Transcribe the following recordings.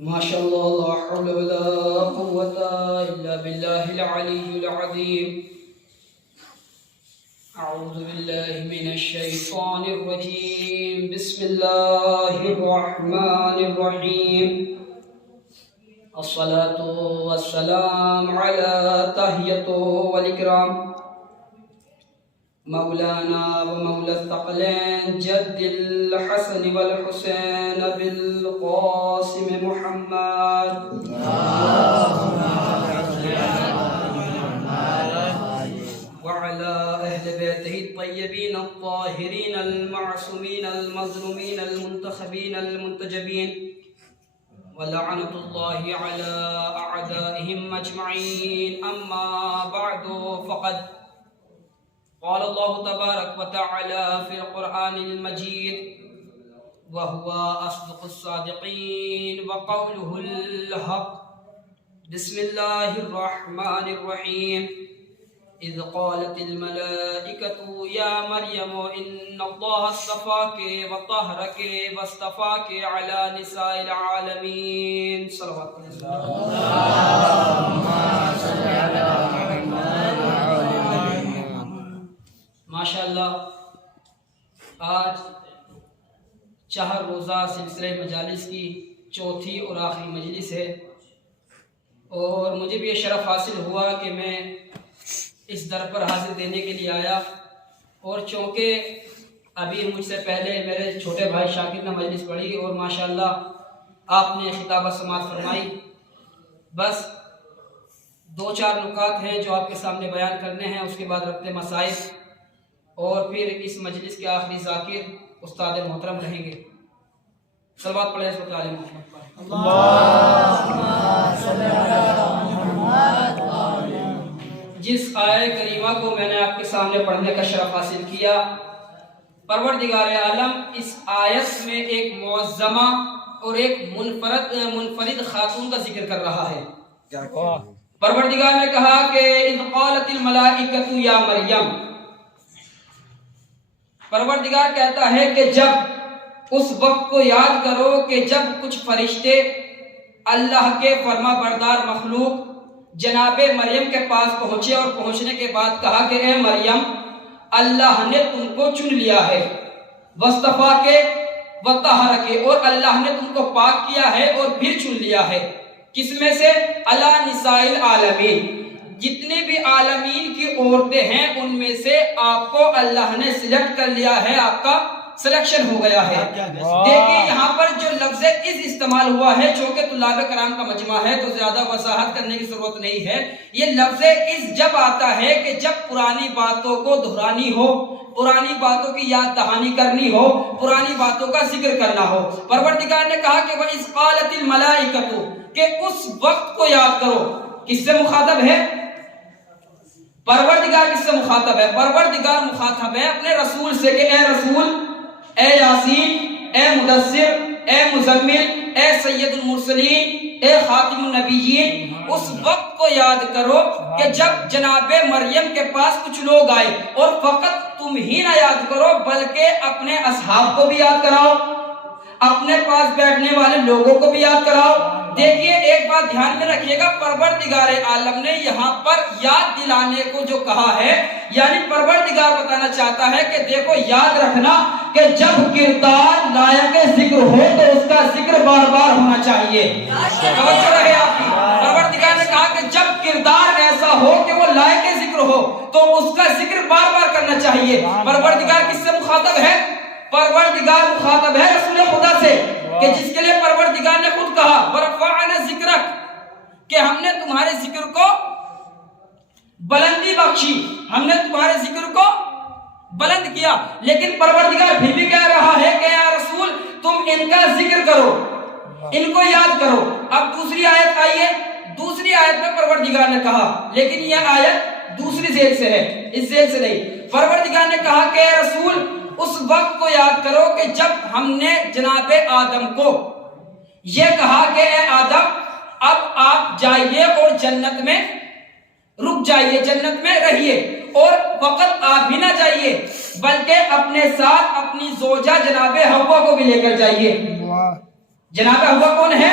ما شاء الله لا حول ولا قوة إلا بالله العلي العظيم. أعوذ بالله من الشيطان الرجيم. بسم الله الرحمن الرحيم. الصلاة والسلام على تحية والإكرام مولانا ومولى الثقلين جد الحسن والحسين بالقاسم محمد وعلى أهل بيته الطيبين الطاهرين المعصومين المظلومين المنتخبين المنتجبين ولعنة الله على أعدائهم أجمعين. أما بعد فقد قال الله تبارك وتعالى في القرآن المجيد وهو أصدق الصادقين وقوله الحق. بسم الله الرحمن الرحيم. إذ قالت الملائكة يا مريم إن الله اصطفاك وطهرك واصطفاك على نساء العالمين. صلوات ماشاء اللہ. آج 4 روزہ سلسلہ مجالس کی چوتھی اور آخری مجلس ہے اور مجھے بھی یہ شرف حاصل ہوا کہ میں اس در پر حاضر دینے کے لیے آیا. اور چونکہ ابھی مجھ سے پہلے میرے چھوٹے بھائی شاکر نے مجلس پڑھی اور ماشاءاللہ آپ نے خطابت سماعت فرمائی، بس 2-4 نکات ہیں جو آپ کے سامنے بیان کرنے ہیں، اس کے بعد ربط مسائل اور پھر اس مجلس کے آخری ذاکر استاد محترم رہیں گے. صلوات پڑھیں اس وقت علی محمد پر. جس آیہ کریمہ کو میں نے آپ کے سامنے پڑھنے کا شرف حاصل کیا، پروردگار عالم اس آیت میں ایک معظمہ اور ایک منفرد خاتون کا ذکر کر رہا ہے. پروردگار نے کہا کہ اذ قالت الملائکۃ یا مریم. پروردگار کہتا ہے کہ جب اس وقت کو یاد کرو کہ جب کچھ فرشتے اللہ کے فرما بردار مخلوق جناب مریم کے پاس پہنچے اور پہنچنے کے بعد کہا کہ اے مریم اللہ نے تم کو چن لیا ہے، واصطفا کے وطہر کے، اور اللہ نے تم کو پاک کیا ہے اور پھر چن لیا ہے. کس میں سے؟ علی نساء العالمین، جتنی بھی عالمین کی عورتیں ہیں ان میں سے آپ کو اللہ نے سلیکٹ کر لیا ہے، آپ کا سلیکشن ہو گیا ہے. دیکھیں یہاں پر جو لفظ از استعمال ہوا ہے، چونکہ طلاب کرام کا مجمع ہے تو زیادہ وضاحت کرنے کی ضرورت نہیں ہے. یہ لفظ از جب آتا ہے کہ جب پرانی باتوں کو دہرانی ہو، پرانی باتوں کی یاد دہانی کرنی ہو، پرانی باتوں کا ذکر کرنا ہو. پروردگار نے کہا کہ وَإِذْ قَالَتِ الْمَلَائِكَةُ، کہ اس وقت کو یاد کرو. کس سے مخاطب ہے؟ پروردگار کس سے مخاطب ہے؟ پروردگار مخاطب ہے اپنے رسول سے کہ اے رسول، اے یاسین، اے مدثر، اے مزمل، اے سید المرسلین، اے خاتم النبیین. اس وقت کو یاد کرو کہ جب جناب مریم کے پاس کچھ لوگ آئے، اور فقط تم ہی نہ یاد کرو بلکہ اپنے اصحاب کو بھی یاد کراؤ، اپنے پاس بیٹھنے والے لوگوں کو بھی یاد کراؤ. دیکھیے ایک بات دھیان میں رکھیے گا، پروردگار عالم نے یہاں پر یاد دلانے کو جو کہا ہے، یعنی پروردگار بتانا چاہتا ہے کہ دیکھو یاد رکھنا کہ جب کردار لائق ذکر ہو تو اس کا ذکر بار بار ہونا چاہیے. توجہ رہے آپ کی. پروردگار نے کہا کہ جب کردار ایسا ہو کہ وہ لائق ذکر ہو تو اس کا ذکر بار بار کرنا چاہیے. پروردگار کس سے مخاطب ہے؟ پروردگار مخاطب ہے رسول خدا سے، کہ جس کے لیے پروردگار نے خود کہا ورفعنا ذکرک، کہ ہم نے تمہارے ذکر کو بلندی بخشی، ہم نے تمہارے ذکر کو بلند کیا. لیکن پروردگار پھر بھی کہہ رہا ہے کہ یا رسول تم ان کا ذکر کرو، ان کو یاد کرو. اب دوسری آیت آئیے، دوسری آیت میں پروردگار نے کہا، لیکن یہ آیت دوسری ذیل سے ہے، اس ذیل سے نہیں. پروردگار نے کہا کہ اے رسول اس وقت کو یاد کرو کہ جب ہم نے جناب آدم کو یہ کہا کہ اے آدم اب آپ جائیے اور جنت میں رک جائیے، جنت میں رہیے، اور فقط آپ بھی نہ جائیے بلکہ اپنے ساتھ اپنی زوجہ جناب حوا کو بھی لے کر جائیے. جناب حوا کون ہے؟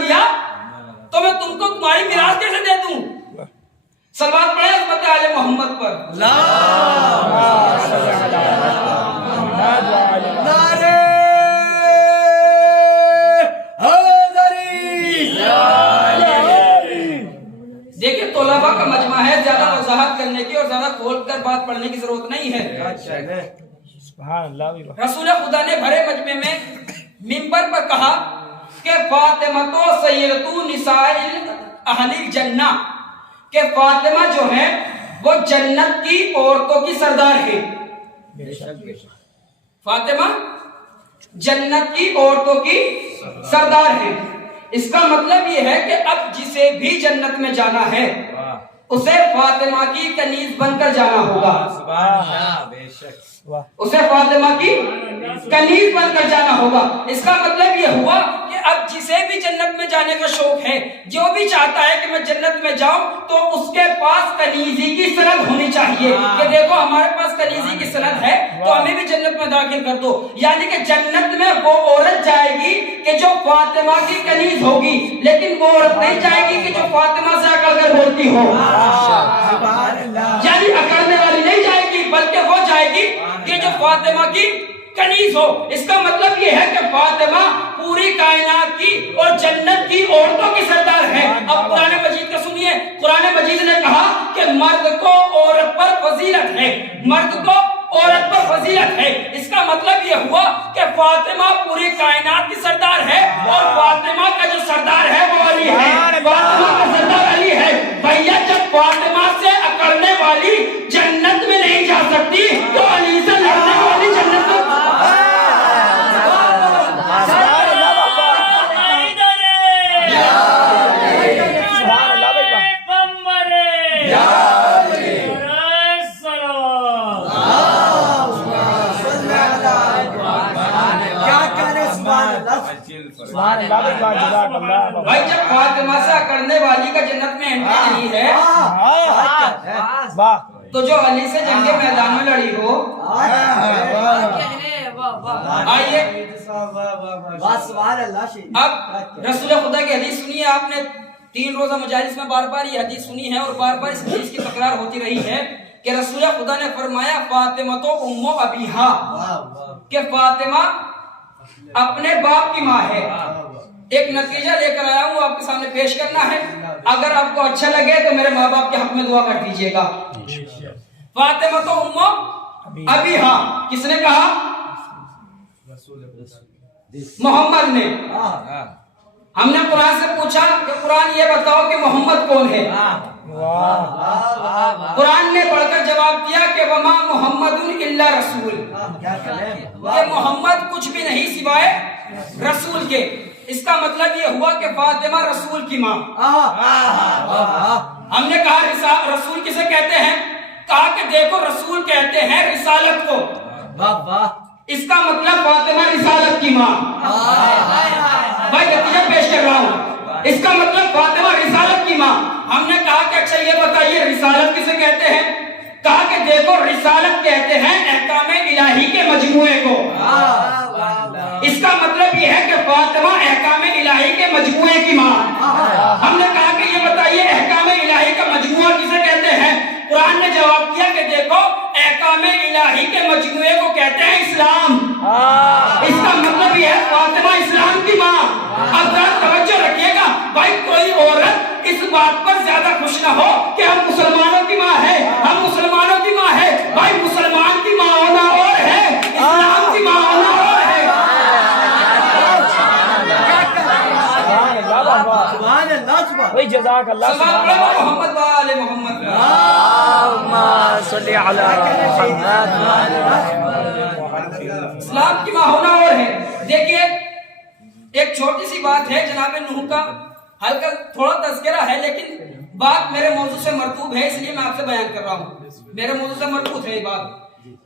دیا تو میں تم کو تمہاری میراث کیسے دے دوں؟ صلوات پڑھیں حضرت آل محمد پر۔ دیکھیں طلباء کا مجمع ہے، زیادہ وضاحت کرنے کی اور زیادہ کھول کر بات پڑھنے کی ضرورت نہیں ہے۔ رسول خدا نے بھرے مجمع میں منبر پر کہا کہ فاطمہ تو سیدۃ نساء اہل الجنہ، کہ فاطمہ جو ہے وہ جنت کی عورتوں کی سردار ہے۔ فاطمہ جنت کی عورتوں کی سردار ہے۔ اس کا مطلب یہ ہے کہ اب جسے بھی جنت میں جانا ہے اسے فاطمہ کی کنیز بن کر جانا ہوگا، اسے فاطمہ کی کنیز بن کر جانا ہوگا۔ اس کا مطلب یہ ہوا کہ اب جسے بھی جنت میں جانے کا شوق ہے، جو بھی چاہتا ہے کہ میں جنت میں جاؤں، تو اس کے پاس کنیزی کی سند ہونی چاہیے کہ دیکھو ہمارے پاس کنیزی کی سند ہے تو ہمیں بھی جنت میں داخل کر دو۔ یعنی کہ جنت میں وہ عورت جائے گی کہ جو فاطمہ کی کنیز ہوگی، لیکن وہ عورت نہیں جائے گی کہ جو فاطمہ سے اکڑ کر بولتی ہو، یعنی اکڑنے والی نہیں جائے گی، بلکہ وہ جائے گی کہ جو فاطمہ کی کنیز ہو۔ اس کا مطلب یہ ہے کہ فاطمہ پوری کائنات کی اور جنت کی عورتوں کی سردار ہے۔ اب قرآن مجید کا سنیے، قرآن مجید نے کہا کہ مرد کو عورت پر فضیلت ہے، مرد کو عورت پر فضیلت ہے۔ اس کا مطلب یہ ہوا کہ فاطمہ پوری کائنات کی سردار ہے اور فاطمہ کا جو سردار ہے وہ علی ہے، فاطمہ کا سردار علی ہے۔ بھیا جب فاطمہ سے اکڑنے والی جنت میں نہیں جا سکتی تو علی سے لڑنے والی جنت میں بھائی جب فاطمہ سے اکڑنے والی کا جنت میں انٹری نہیں ہے تو جو علی سے جنگ میدان میں لڑی ہو، آئیے اب رسول خدا کی حدیث سنیے۔ آپ نے 3 روزہ مجالس میں بار بار یہ حدیث سنی ہے اور بار بار اس حدیث کی تکرار ہوتی رہی ہے کہ رسول خدا نے فرمایا فاطمہ تو ام ابیہا، کہ فاطمہ اپنے باپ کی ماں ہے۔ ایک نتیجہ لے کر آیا ہوں، آپ کے سامنے پیش کرنا ہے، اگر آپ کو اچھا لگے تو میرے ماں باپ کے حق میں دعا کر دیجئے گا۔ فاطمہ تو ام ابیہا کس نے کہا؟ محمد نے۔ ہم نے قرآن سے پوچھا کہ قرآن یہ بتاؤ کہ محمد کون ہے؟ قرآن نے پڑھ کر جواب دیا کہ وما محمد الا رسول، کہ محمد کچھ بھی نہیں سوائے رسول کے۔ اس کا مطلب یہ ہوا کہ فاطمہ رسول کی ماں۔ ہم نے کہا رسول کسے کہتے ہیں؟ کہا کہ دیکھو رسول کہتے ہیں رسالت کو، اس کا مطلب فاطمہ رسالت کی ماں۔ بھائی نتیجہ پیش کر رہا ہوں، اس کا مطلب فاطمہ رسالت کی ماں۔ ہم نے کہا کہ اچھا یہ بتائیے رسالت کسے کہتے ہیں؟ کہا کہ دیکھو رسالت کہتے ہیں احکام الہی کے مجموعے کو۔ اس کا مطلب یہ ہے کہ فاطمہ احکام الہی کے مجموعے کی ماں۔ ہم نے کہا کہ یہ بتائیے احکام الہی کا مجموعہ کسے کہتے ہیں؟ قرآن نے جواب دیا کہ دیکھو احکام الہی کے مجموعے کو کہتے ہیں اسلام۔ اس کا مطلب یہ ہے فاطمہ اسلام کی ماں۔ اب ذرا توجہ رکھیے گا بھائی، کوئی عورت اس بات پر زیادہ خوش نہ ہو کہ ہم مسلمانوں کی ماں ہے، ہم مسلمانوں کی ماں ہے۔ بھائی مسلمان کی ماں ہونا اور ہے، اسلام کی ماں ہونا اور ہے۔ جزاک اللہ محمد وآل محمد، اسلام کی ماں ہونا اور ہے۔ دیکھیے ایک چھوٹی سی بات ہے، جناب نوح کا ہلکا تھوڑا تذکرہ ہے لیکن بات میرے موضوع سے مربوط ہے، اس لیے میں آپ سے بیان کر رہا ہوں۔ میرے موضوع سے مربوط ہے یہ بات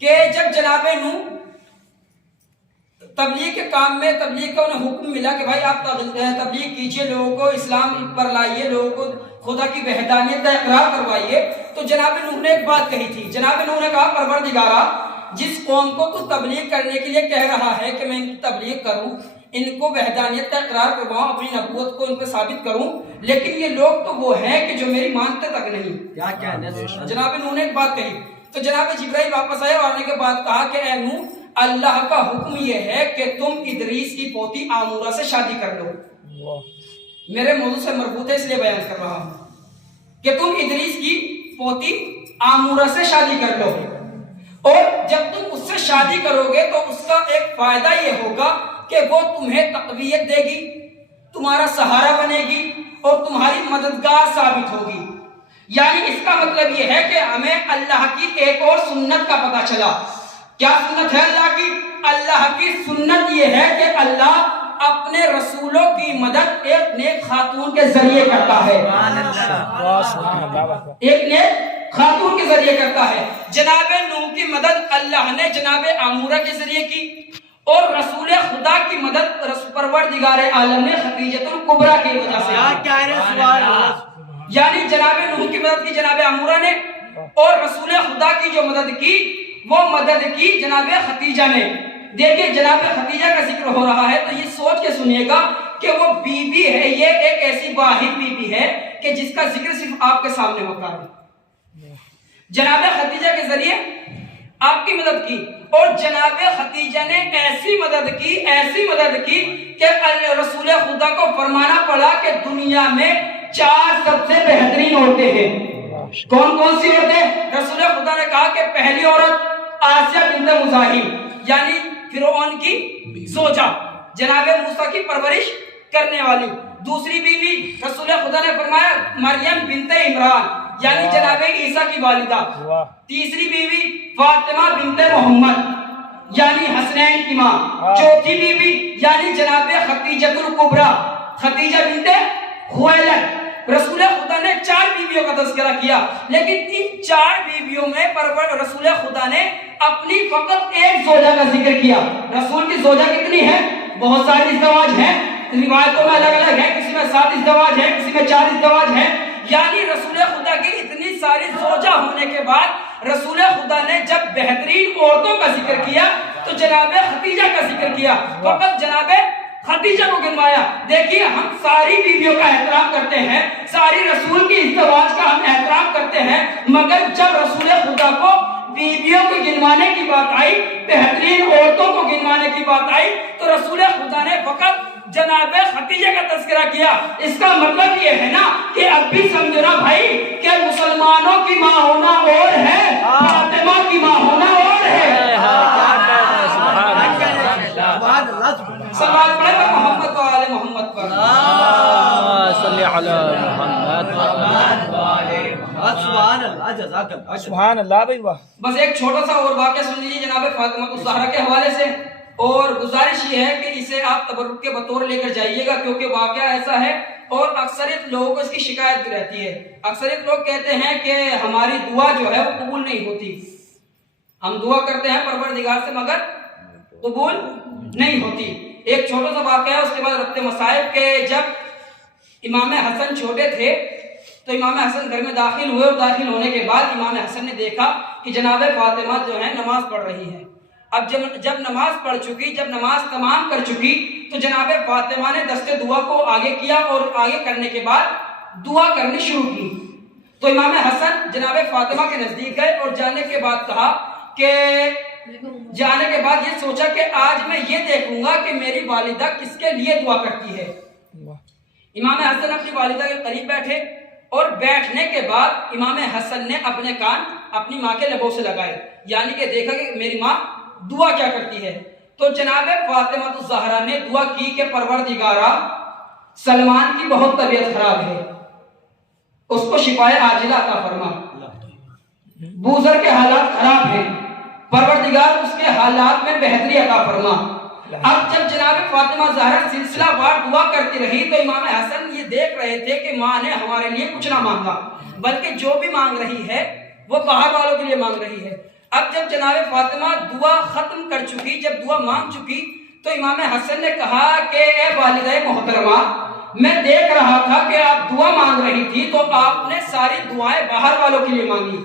کہ جب جناب نوح تبلیغ کے کام میں، تبلیغ کا انہیں حکم ملا کہ بھائی آپ تبلیغ کیجئے، لوگوں کو اسلام پر لائیے، لوگوں کو خدا کی وحدانیت کا اقرار کروائیے، تو جناب نوح نے ایک بات کہی تھی۔ جناب نوح نے کہا پروردگارا، جس قوم کو تو تبلیغ کرنے کے لیے کہہ رہا ہے کہ میں ان کی تبلیغ کروں، ان کو وحدانیت کا اقرار کرواؤں، اپنی نبوت کو ان پہ ثابت کروں، لیکن یہ لوگ تو وہ ہیں کہ جو میری مانتے تک نہیں۔ کیا کہنے جناب نوح نے ایک بات کہی تو جناب جبرائیل واپس آئے اور آنے کے بعد کہا کہ اے نوح، اللہ کا حکم یہ ہے کہ تم ادریس کی پوتی آمورہ سے شادی کر لو۔ میرے موضوع سے مربوط ہے اس لیے بیان کر رہا ہوں کہ تم ادریس کی پوتی آمورہ سے شادی کر لو، اور جب تم اس سے شادی کرو گے تو اس کا ایک فائدہ یہ ہوگا کہ وہ تمہیں تقویت دے گی، تمہارا سہارا بنے گی اور تمہاری مددگار ثابت ہوگی۔ یعنی اس کا مطلب یہ ہے کہ ہمیں اللہ کی ایک اور سنت کا پتہ چلا۔ کیا سنت ہے اللہ کی؟ اللہ کی سنت یہ ہے کہ اللہ اپنے رسولوں کی مدد ایک نیک خاتون کے ذریعے کرتا ہے، ایک نیک خاتون کے ذریعے کرتا ہے۔ جناب نوح کی مدد اللہ نے جناب آمورہ کے ذریعے کی، اور رسول خدا کی مدد پروردگار عالم نے خدیجہ الکبریٰ کی وجہ سے کی۔ یعنی جناب نوح کی مدد کی جناب آمورہ نے، اور رسول خدا کی جو مدد کی وہ مدد کی جناب خدیجہ نے۔ دیکھیں جناب خدیجہ کا ذکر ہو رہا ہے تو یہ سوچ کے سنیے گا کہ وہ بی بی ہے، یہ ایک ایسی واحد بی بی ہے کہ جس کا ذکر صرف آپ کے سامنے ہوتا ہے۔ جناب خدیجہ کے ذریعے آپ کی مدد کی، اور جناب خدیجہ نے ایسی مدد کی کہ رسول خدا کو فرمانا پڑا کہ دنیا میں 4 سب سے بہترین عورتیں ہیں۔ کون کون سی عورتیں؟ رسول خدا نے کہا کہ پہلی عورت آسیہ بنت مزاحم، یعنی فرعون کی زوجہ، جناب موسیٰ کی پرورش کرنے والی۔ دوسری بیوی رسول خدا نے فرمایا مریم بنت عمران، یعنی جناب عیسیٰ کی والدہ۔ تیسری بیوی فاطمہ بنت محمد، یعنی حسنین کی ماں۔ چوتھی بیوی یعنی جناب خدیجہ الکبریٰ، خدیجہ بنت خویلد۔ رسول خدا نے 4 بیویوں کا تذکرہ کیا، لیکن ان 4 بیویوں میں رسول خدا نے اپنی فقط ایک زوجہ کا ذکر کیا۔ رسول کی زوجہ کتنی ہے؟ بہت ساری ازدواج ہیں، روایتوں میں الگ الگ ہے، کسی میں 7 ازدواج ہے، کسی میں 4 ازدواج ہے۔ یعنی رسول خدا کی اتنی ساری زوجہ ہونے کے بعد رسول خدا نے جب بہترین عورتوں کا ذکر کیا تو جناب خدیجہ کا ذکر کیا، فقط جناب خدیجہ کو گنوایا۔ دیکھیے ہم ساری بیویوں کا احترام کرتے ہیں، ساری رسول کی ازدواج کا ہم احترام کرتے ہیں، مگر جب رسول خدا کو بیویوں کو گنوانے کی بات آئی، بہترین عورتوں کو گنوانے کی بات آئی، تو رسول خدا نے فقط جناب خدیجہ کا تذکرہ کیا۔ اس کا مطلب یہ ہے نا کہ اب بھی سمجھو نا بھائی کہ مسلمانوں کی ماں ہونا اور ہے، فاطمہ کی ماں ہونا اور ہے۔ سوال پڑھے گا محمد و آل محمد پر۔ صلی علی محمد سبحان اللہ بھائی واہ۔ بس ایک چھوٹا سا اور واقعہ سن لیجیے جناب فاطمہ الزہرا کے حوالے سے، اور گزارش یہ ہے کہ اسے آپ تبرک کے بطور لے کر جائیے گا، کیونکہ واقعہ ایسا ہے اور اکثریت لوگوں کو اس کی شکایت بھی رہتی ہے۔ اکثریت لوگ کہتے ہیں کہ ہماری دعا جو ہے وہ قبول نہیں ہوتی، ہم دعا کرتے ہیں پروردگار سے مگر قبول نہیں ہوتی۔ ایک چھوٹا سا واقعہ ہے، اس کے بعد ربط مصائب کے جب امام حسن چھوٹے تھے تو امام حسن گھر میں داخل ہوئے، اور داخل ہونے کے بعد امام حسن نے دیکھا کہ جناب فاطمہ جو ہے نماز پڑھ رہی ہے۔ اب جب نماز پڑھ چکی، جب نماز تمام کر چکی تو جناب فاطمہ نے دست دعا کو آگے کیا، اور آگے کرنے کے بعد دعا کرنی شروع کی۔ تو امام حسن جناب فاطمہ کے نزدیک گئے اور جانے کے بعد کہا کہ جانے کے بعد یہ سوچا کہ آج میں یہ دیکھوں گا کہ میری والدہ کس کے لیے دعا کرتی ہے۔ امام حسن اپنی والدہ کے قریب بیٹھے، اور بیٹھنے کے بعد امام حسن نے اپنے کان اپنی ماں کے لبوں سے لگائے، یعنی کہ دیکھا کہ میری ماں دعا کیا کرتی ہے۔ تو جناب فاطمہ الزہرا نے دعا کی کہ پروردگارا سلمان کی بہت طبیعت خراب ہے، اس کو شفائے عاجلہ عطا فرما، بوذر کے حالات خراب ہیں، پروردگار اس کے حالات میں بہتری عطا فرما۔ اب جب جناب فاطمہ زہرا سلسلہ وار دعا کرتی رہی تو امام حسن یہ دیکھ رہے تھے کہ ماں نے ہمارے لیے کچھ نہ مانگا، بلکہ جو بھی مانگ رہی ہے وہ باہر والوں کے لیے مانگ رہی ہے۔ اب جب جناب فاطمہ دعا ختم کر چکی، جب دعا مانگ چکی تو امام حسن نے کہا کہ اے والدہ محترمہ، میں دیکھ رہا تھا کہ آپ دعا مانگ رہی تھی تو آپ نے ساری دعائیں باہر والوں کے لیے مانگی،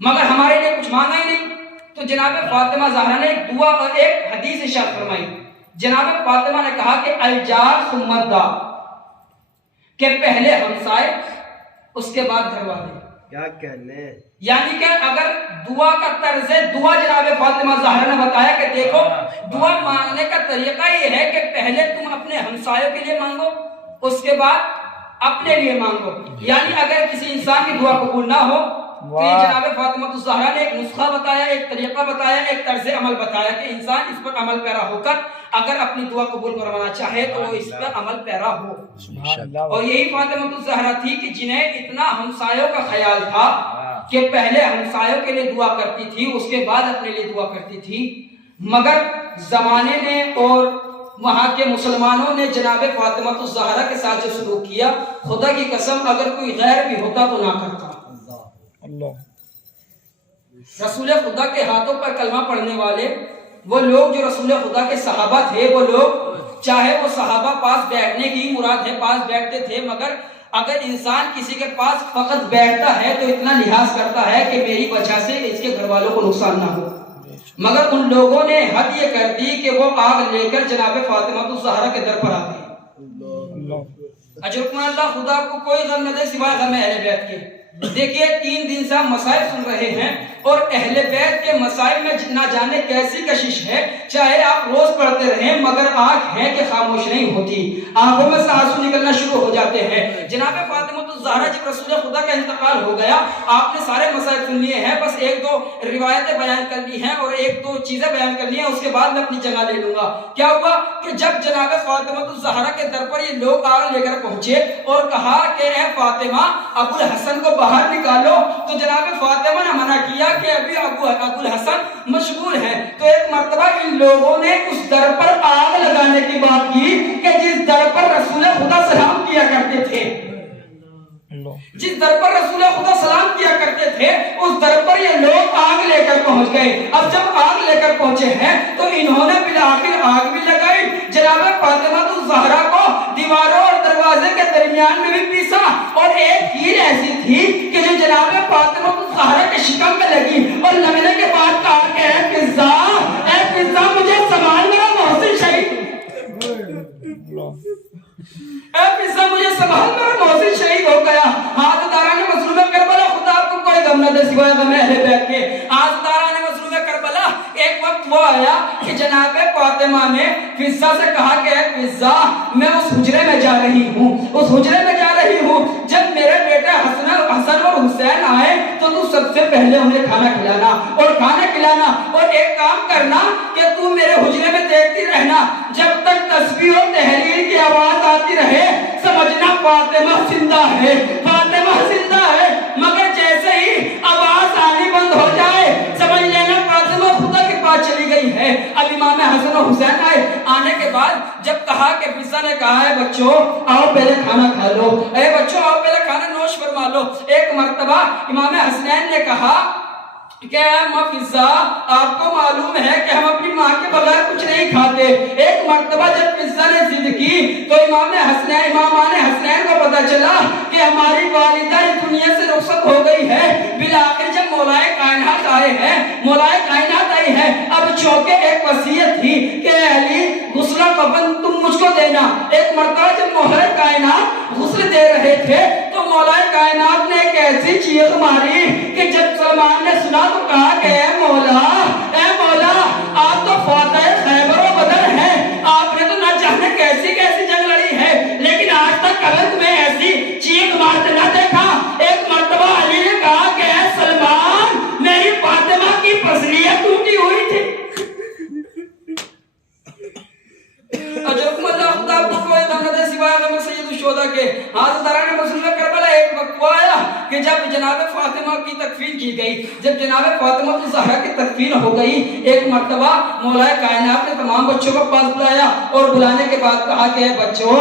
مگر ہمارے لیے کچھ مانگا ہی نہیں۔ تو جناب فاطمہ زہرا نے ایک دعا اور ایک حدیث ارشاد فرمائی جناب فاطمہ نے کہا کہ الجار ثم الدار، کہ پہلے ہمسائے اس کے بعد گھر والے. کیا کہنے، یعنی کہ اگر دعا کا طرز دعا جناب فاطمہ زہرا نے بتایا کہ دیکھو دعا مانگنے کا طریقہ یہ ہے کہ پہلے تم اپنے ہمسایوں کے لیے مانگو، اس کے بعد اپنے لیے مانگو. یعنی اگر کسی انسان کی دعا قبول نہ ہو تو یہ جناب فاطمہ الزہرا نے ایک نسخہ بتایا، ایک طریقہ بتایا، ایک طرز عمل بتایا کہ انسان اس پر عمل پیرا ہو کر اگر اپنی دعا قبول کروانا چاہے تو وہ اس پر عمل پیرا ہو. اور یہی فاطمہ الزہرا تھی کہ جنہیں اتنا ہمسایوں کا خیال تھا کہ پہلے ہمسایوں کے لیے دعا کرتی تھی، اس کے بعد اپنے لیے دعا کرتی تھی. مگر زمانے نے اور وہاں کے مسلمانوں نے جناب فاطمہ الزہرا کے ساتھ جو سلوک کیا، خدا کی قسم اگر کوئی غیر بھی ہوتا تو نہ کرتا. رسول خدا کے ہاتھوں پر کلمہ پڑھنے والے وہ لوگ جو رسول خدا کے صحابہ تھے، وہ لوگ چاہے وہ صحابہ پاس بیٹھنے کی مراد ہے پاس بیٹھتے تھے، مگر اگر انسان کسی کے پاس فقط بیٹھتا ہے تو اتنا لحاظ کرتا ہے کہ میری وجہ سے اس کے گھر والوں کو نقصان نہ ہو. مگر ان لوگوں نے حد یہ کر دی کہ وہ آگ لے کر جناب فاطمہ الزہرا کے در پر آ گئے. اجرکم اللہ، خدا کو کوئی غم نہ دے سوائے غم اہل بیت کے. دیکھیے 3 دن سے ہم مسائل سن رہے ہیں اور اہل بیت کے مسائل میں نہ جانے کیسی کشش ہے. چاہے آپ روز پڑھتے رہیں مگر آنکھ ہے کہ خاموش نہیں ہوتی، آنکھوں میں سے آنسو نکلنا شروع ہو جاتے ہیں. جناب فاطمہ الزہرا جب رسول خدا کا انتقال ہو گیا، آپ نے سارے مسائل سن لیے ہیں، بس 1-2 روایتیں بیان کر لی ہیں اور 1-2 چیزیں بیان کر لی ہیں، اس کے بعد میں اپنی جگہ لے لوں گا. کیا ہوا کہ جب جناب فاطمہ الزہرا کے در پر یہ لوگ آگ لے کر پہنچے اور کہا کہ اے فاطمہ ابو الحسن کو باہر نکالو، تو جناب فاطمہ نے منع کیا کہ ابھی ابو الحسن مشغول ہیں. تو ایک مرتبہ ان لوگوں نے اس در پر آگ لگانے کی بات کی کہ جس در پر رسول خدا سلام کیا کرتے تھے، جس در پر رسول خدا سلام کیا کرتے تھے اس در پر یہ لوگ آگ لے کر پہنچ گئے. اب جب آگ لے کر پہنچے ہیں تو انہوں نے بالآخر آگ بھی لگائی، جناب فاطمہ الزہرا کو دیواروں اور دروازے کے درمیان میں بھی پیسا، اور ایک تیر ایسی تھی کہ جو جناب فاطمہ الزہرا کے شکم میں لگی اور لگنے کے بعد کہا کہ اے فضا مجھے سنبھال میرا محسن شہید، اے فضا مجھے سنبھال میرا محسن شہید ہو گیا. حاضرداران مظلوم کربلا، خدا آپ کو کوئی غم نہ دے سوائے غم اہل بیت کے. حاضرداران مظلوم کربلا، ایک وقت وہ آیا کہ جناب فاطمہ نے فضا سے کہا کہ اے فضا میں اس حجرے میں جا رہی ہوں، اس حجرے میں جا رہی ہوں، جب میرے بیٹے حسن اور حسین آئے تو تو سب سے پہلے انہیں کھانا کھلانا اور ایک کام کرنا کہ تو میرے حجرے میں دیکھتی رہنا، جب تک تسبیح و تحلیل کی آواز آتی رہے سمجھنا فاطمہ زندہ ہے، فاطمہ زندہ ہے. مگر جیسے ہی آواز آنی بند ہو جائے سمجھ لینا فاطمہ خدا کے پاس چلی گئی ہے. اب امام حسن و حسین آئے، آنے کے بعد جب کہا کہ فضا نے کہا ہے بچوں آؤ پہلے کھانا کھا لو، اے بچوں آؤ پہلے کھانا نوش فرما لو. ایک مرتبہ امام حسنین نے کہا کہ اے فضا آپ کو معلوم ہے کہ ہم اپنی ماں کے بغیر کچھ نہیں کھاتے. ایک مرتبہ جب فضا نے ضد کی تو امامان حسنین کو پتا چلا کہ ہماری والدہ اس دنیا سے رخصت ہو گئی ہے. بالآخر جب مولائے کائنات آئی ہے، اب چونکہ ایک وصیت تھی کہ علی غسل کفن تم مجھ کو دینا. ایک مرتبہ جب مولائے کائنات غسل دے رہے تھے تو مولائے کائنات نے ایک ایسی چیخ ماری کہ جب سلمان نے سنا تو کہا کہ اے مولا آپ تو فاتح خیبر و بدر ہیں، آپ نے تو نہ جانے کیسی جنگ لڑی ہے لیکن آج تک کبھی تمہیں ایسی چیخ مارتے نہ دیکھا. ایک مرتبہ علی نے کہا کہ اے سلمان میری فاطمہ کی پسلیاں ٹوٹی ہوئی تھی. اجرکم اللہ، خدا کو کوئی غم نہ دے سوائے غم سید الشہداء کے. حاضرداران مظلوم کربلا، ایک وقت وہ آیا کہ جب جناب فاطمہ کی تکفین کی گئی، جب جناب فاطمہ الزہرا کی تکفین ہو گئی، ایک مرتبہ مولا کائنات نے تمام بچوں کو پاس بلایا اور بلانے کے بعد کہا کہ اے بچوں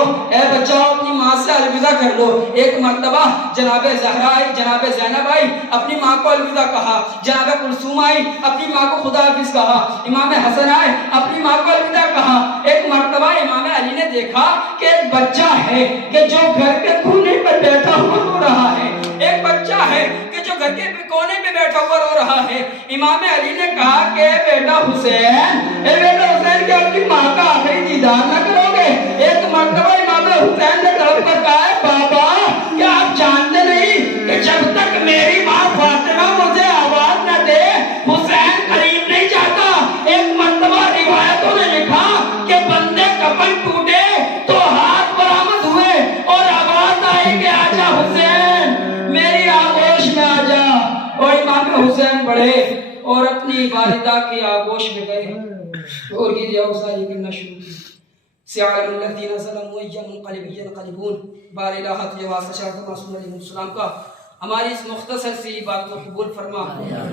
اپنی ماں سے الوداع کر لو. ایک مرتبہ جناب زہرا آئی، جناب زینب آئی، اپنی ماں کو الوداع کہا. جناب کلثوم آئی، اپنی ماں کو خدا حافظ کہا. امام حسن آئے، اپنی ماں کو الوداع کہا. ایک مرتبہ امام علی نے دیکھا کہ ایک بچہ ہے کہ جو گھر کے کونے پر بیٹھا ہوا رو رہا ہے، ایک بچہ ہے کہ جو گھر کے کونے پہ بیٹھا ہوا رو رہا ہے. امام علی نے کہا کہ بیٹا حسین کی اپنی ماں کا آخری دیدار نہ کرو گے؟ ایک مرتبہ امام حسین نے تڑپ کر کہا ہے بابا کیا آپ جانتے نہیں کہ جب تک میری ماں فاطمہ مجھے آواز نہ دے حسین قریب نہیں جاتا؟ ایک مرتبہ روایتوں نے لکھا کہ بندے کفن ٹوٹے تو ہاتھ برآمد ہوئے اور آواز آئی کہ آجا حسین میری آغوش میں آجا، اور امام حسین بڑھے اور اپنی والدہ کی آغوش میں گئے اور گریہ اوزاری کرنا شروع کی۔ سیعلم الذین ظلموا ای ینقلبون۔ بار الہ تجھے واسطہ شاہد معصوم علیہ السلام کا ہماری اس مختصر سی بات کو قبول فرما۔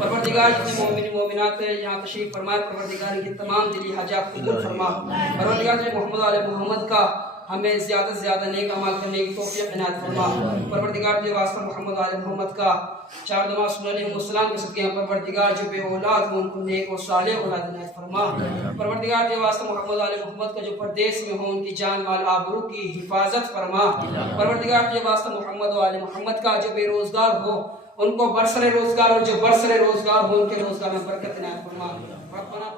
پروردگار جتنے مومن مومنات ہیں یہاں تشریف فرمائے، پروردگار ان کی تمام دلی حاجات قبول فرما۔ پروردگار جتنے محمد علیہ محمد کا ہمیں زیادہ سے زیادہ نیک عمل کرنے کی توفیق عنایت فرما۔ پروردگار کے واسطہ محمد علیہ محمد کا چار دو معصوم علیہ السلام کے صدقے ہیں پروردگار جو بے اولاد ہوں ان کو نیک و صالح اولاد عنایت فرما۔ پروردگار کے واسطہ محمد علیہ محمد کا جو پردیس میں ہوں ان کی جان مال آبرو کی حفاظت فرما۔ پروردگار کے واسطہ محمد علیہ محمد کا جو بے روزگار ہو ان کو برسر روزگار، اور جو برسر روزگار ہو ان کے روزگار میں برکت عنایت فرما۔ ربنا